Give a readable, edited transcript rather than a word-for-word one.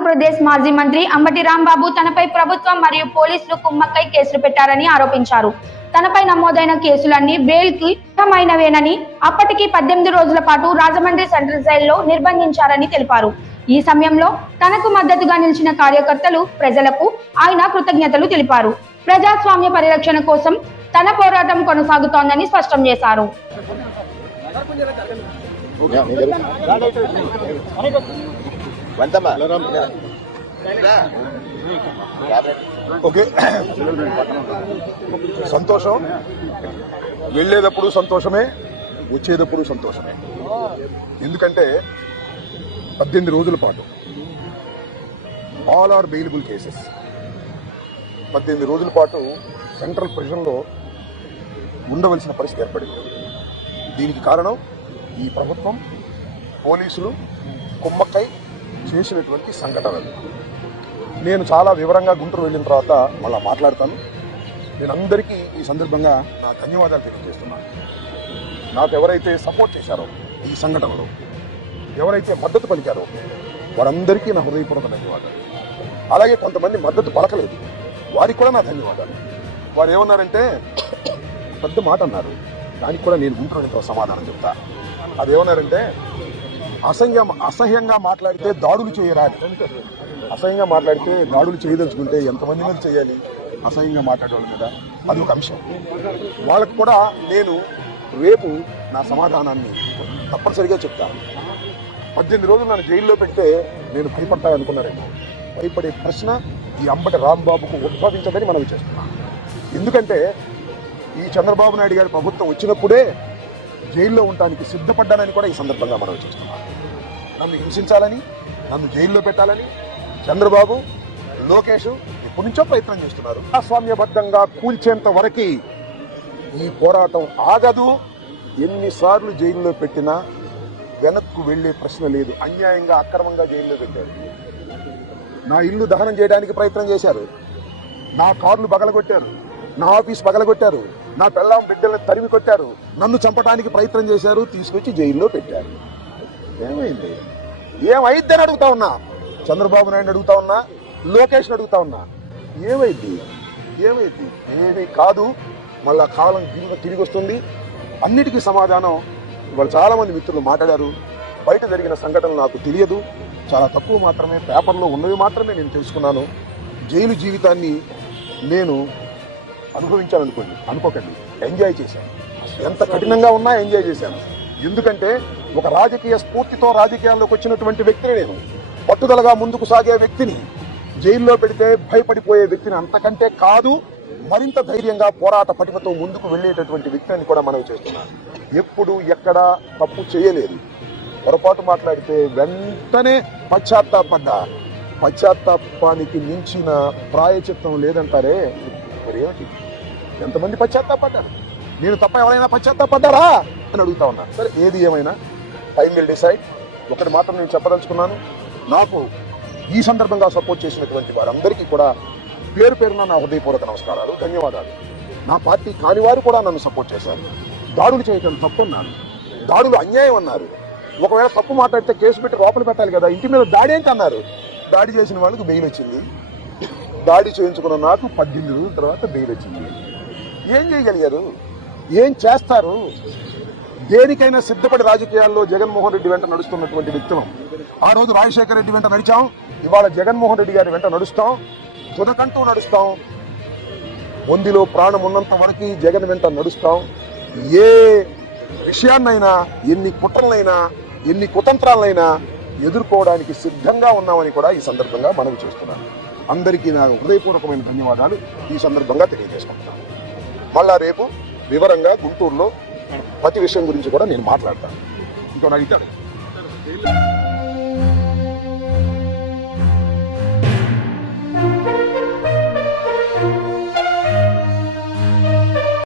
ఆంధ్రప్రదేశ్ మాజీ మంత్రి అంబటి రాంబాబు తనపై ప్రభుత్వం మరియు పోలీసులు కుమ్మక్కై కేసులు పెట్టారని ఆరోపించారు. తనపై నమోదైన కేసులన్నీ బెయిల్ కి అర్హమైనవేనని, అప్పటికి 18 రోజుల పాటు రాజమండ్రి సెంట్రల్ జైల్లో నిర్బంధించారని తెలిపారు. ఈ సమయంలో తనకు మద్దతుగా నిలిచిన కార్యకర్తలు, ప్రజలకు ఆయన కృతజ్ఞతలు తెలిపారు. ప్రజాస్వామ్య పరిరక్షణ కోసం తన పోరాటం కొనసాగుతోందని స్పష్టం చేశారు. ఓకే, సంతోషం. వెళ్ళేటప్పుడు సంతోషమే, వచ్చేటప్పుడు సంతోషమే. ఎందుకంటే 18 రోజుల పాటు ఆల్ ఆర్ బెయిలబుల్ కేసెస్ 18 రోజుల పాటు సెంట్రల్ ప్రిజన్లో ఉండవలసిన పరిస్థితి ఏర్పడింది. దీనికి కారణం ఈ ప్రభుత్వం, పోలీసులు కుమ్మక్కై చేసినటువంటి సంఘటనలు. నేను చాలా వివరంగా గుంటూరు వెళ్ళిన తర్వాత మళ్ళీ మాట్లాడతాను. నేను అందరికీ ఈ సందర్భంగా నా ధన్యవాదాలు తెలియజేస్తున్నాను. నాకు ఎవరైతే సపోర్ట్ చేశారో ఈ సంఘటనలో, ఎవరైతే మద్దతు పలికారో వారందరికీ నా హృదయపూర్వక ధన్యవాదాలు. అలాగే కొంతమంది మద్దతు పలకలేదు, వారికి కూడా నా ధన్యవాదాలు. వారు ఏమన్నారంటే పెద్ద మాట అన్నారు, దానికి కూడా నేను గుంటూరుతో సమాధానం చెప్తా. అదేమన్నారంటే అసహ్యంగా మాట్లాడితే దాడులు చేయరా. అసహ్యంగా మాట్లాడితే దాడులు చేయదలుచుకుంటే ఎంతమంది మీద చేయాలి? అసహ్యంగా మాట్లాడే వాళ్ళ మీద. అది ఒక అంశం. వాళ్ళకు కూడా నేను రేపు నా సమాధానాన్ని తప్పనిసరిగా చెప్తాను. 18 రోజులు నన్ను జైల్లో పెడితే నేను భయపడతాననుకున్నారేమో. భయపడే ప్రశ్న ఈ అంబటి రాంబాబుకు ఉద్భవించదని మనవి చేస్తున్నాను. ఎందుకంటే ఈ చంద్రబాబు నాయుడు గారి ప్రభుత్వం వచ్చినప్పుడే జైల్లో ఉండటానికి సిద్ధపడ్డానని కూడా ఈ సందర్భంగా మనవి చేస్తున్నాను. నన్ను హింసించాలని, నన్ను జైల్లో పెట్టాలని చంద్రబాబు, లోకేష్ ఎప్పటి నుంచో ప్రయత్నం చేస్తున్నారు. ప్రజాస్వామ్యబద్ధంగా కూల్చేంత వరకు ఈ పోరాటం ఆగదు. ఎన్నిసార్లు జైల్లో పెట్టినా వెనక్కు వెళ్లే ప్రశ్న లేదు. అన్యాయంగా, అక్రమంగా జైల్లో పెట్టారు. నా ఇల్లు దహనం చేయడానికి ప్రయత్నం చేశారు, నా కార్లు పగలగొట్టారు, నా ఆఫీస్ పగలగొట్టారు, నా పెళ్ళాం బిడ్డలను తరిమి కొట్టారు, నన్ను చంపడానికి ప్రయత్నం చేశారు, తీసుకొచ్చి జైల్లో పెట్టారు. ఏమైంది? ఏమైందని అడుగుతా ఉన్నా. చంద్రబాబు నాయుడు అడుగుతా ఉన్నా, లోకేష్ని అడుగుతా ఉన్నా. ఏమైంది? ఏమీ కాదు. మళ్ళా కాలం తిరిగి వస్తుంది. అన్నిటికీ సమాధానం ఇవాళ చాలామంది మిత్రులు మాట్లాడారు. బయట జరిగిన సంఘటనలు నాకు తెలియదు, చాలా తక్కువ మాత్రమే, పేపర్లో ఉన్నవి మాత్రమే నేను తెలుసుకున్నాను. జైలు జీవితాన్ని నేను అనుకోకండి, ఎంజాయ్ చేశాను. ఎంత కఠినంగా ఉన్నా ఎంజాయ్ చేశాను. ఎందుకంటే ఒక రాజకీయ స్ఫూర్తితో రాజకీయాల్లోకి వచ్చినటువంటి వ్యక్తిని నేను. పట్టుదలగా ముందుకు సాగే వ్యక్తిని. జైల్లో పెడితే భయపడిపోయే వ్యక్తిని అంతకంటే కాదు, మరింత ధైర్యంగా పోరాట పటిమతో ముందుకు వెళ్ళేటటువంటి వ్యక్తిని కూడా మనవి చేస్తున్నాను. ఎప్పుడు ఎక్కడ తప్పు చేయలేదు. పొరపాటు మాట్లాడితే వెంటనే పశ్చాత్తాపానికి మించిన ప్రాయచిత్తం లేదంటారే, మరి ఏమిటి? ఎంతమంది పశ్చాత్తాపడ్డారు? నేను తప్ప ఎవరైనా పశ్చాత్తాపడ్డారా అని అడుగుతా ఉన్నా. సరే, ఏది ఏమైనా టైం విల్ డిసైడ్. ఒకటి మాత్రం నేను చెప్పదలుచుకున్నాను. నాకు ఈ సందర్భంగా సపోర్ట్ చేసినటువంటి వారందరికీ కూడా పేరు పేరున నా హృదయపూర్వక నమస్కారాలు, ధన్యవాదాలు. నా పార్టీ కాని వారు కూడా నన్ను సపోర్ట్ చేశారు. దాడులు చేయటం తప్పు అన్నారు, దాడులు అన్యాయం అన్నారు. ఒకవేళ తప్పు మాట్లాడితే కేసు పెట్టి లోపల పెట్టాలి కదా. ఇంటి మీద దాడి ఏంటి అన్నారు. దాడి చేసిన వాళ్ళకి బెయిల్ వచ్చింది. దాడి చేయించుకున్న నాకు 18 రోజుల తర్వాత బెయిల్ వచ్చింది. ఏం చేయగలిగారు? ఏం చేస్తారు? దేనికైనా సిద్ధపడి రాజకీయాల్లో జగన్మోహన్ రెడ్డి వెంట నడుస్తున్నటువంటి వ్యక్తులం. ఆ రోజు రాజశేఖర రెడ్డి వెంట నడిచాం, ఇవాళ జగన్మోహన్ రెడ్డి గారి వెంట నడుస్తాం, తుదకంటూ నడుస్తాం. ఒందిలో ప్రాణం ఉన్నంత వరకు జగన్ వెంట నడుస్తాం. ఏ విషయాన్నైనా, ఎన్ని కుట్రలైనా, ఎన్ని కుతంత్రాలైనా ఎదుర్కోవడానికి సిద్ధంగా ఉన్నామని కూడా ఈ సందర్భంగా మనవి చేస్తున్నాను. అందరికీ నా హృదయపూర్వకమైన ధన్యవాదాలు ఈ సందర్భంగా తెలియజేసుకుంటున్నాను. మళ్ళా రేపు వివరంగా గుంటూరులో ప్రతి విషయం గురించి కూడా నేను మాట్లాడతాను. ఇంకో అడిగితే